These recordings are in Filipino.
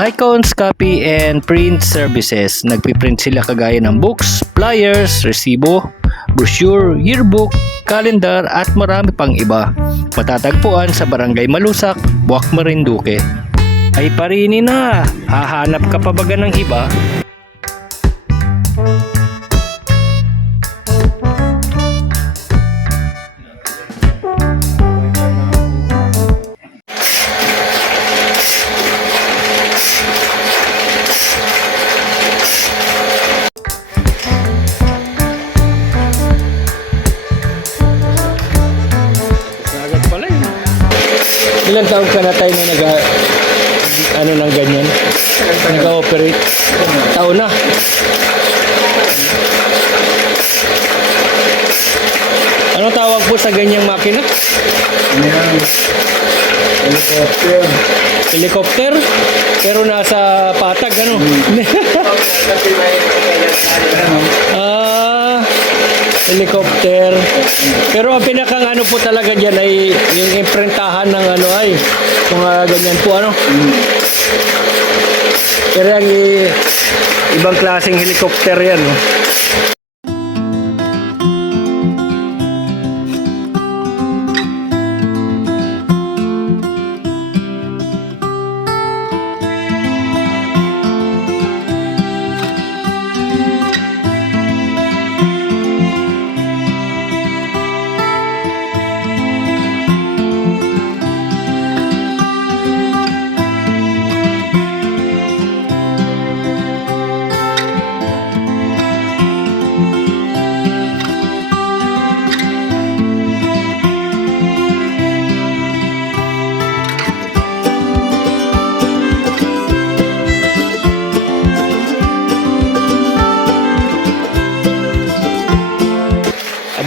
Icons Copy and Print Services. Nagpiprint sila kagaya ng books, flyers, resibo, brochure, yearbook, calendar at marami pang iba. Matatagpuan sa Barangay Malusak, Buwak, Marinduque. Ay parini na! Hahanap ka pa baga ng iba? Ilang taon ka na tayo na ng ganyan? Nag-operate? Taon na? Anong tawag po sa ganyang makina? Yan. Helicopter. Helicopter? Pero nasa patag, ano? Helicopter. Pero ang pinakang ano po talaga dyan ay yung imprintahan ng ano ay mga ganyan po ano. Pero yung ibang klaseng helicopter yan. No?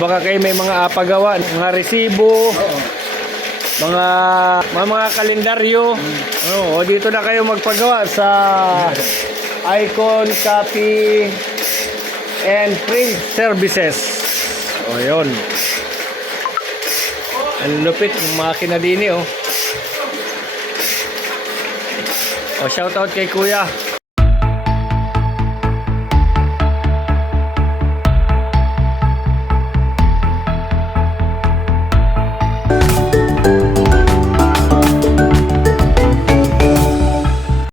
Baka kayo may mga apagawa, mga resibo, mga kalendaryo. O dito na kayo magpagawa sa Icon Copy and Print Services. O yun. Ang lupit ng makina din eh. O shout out kay Kuya.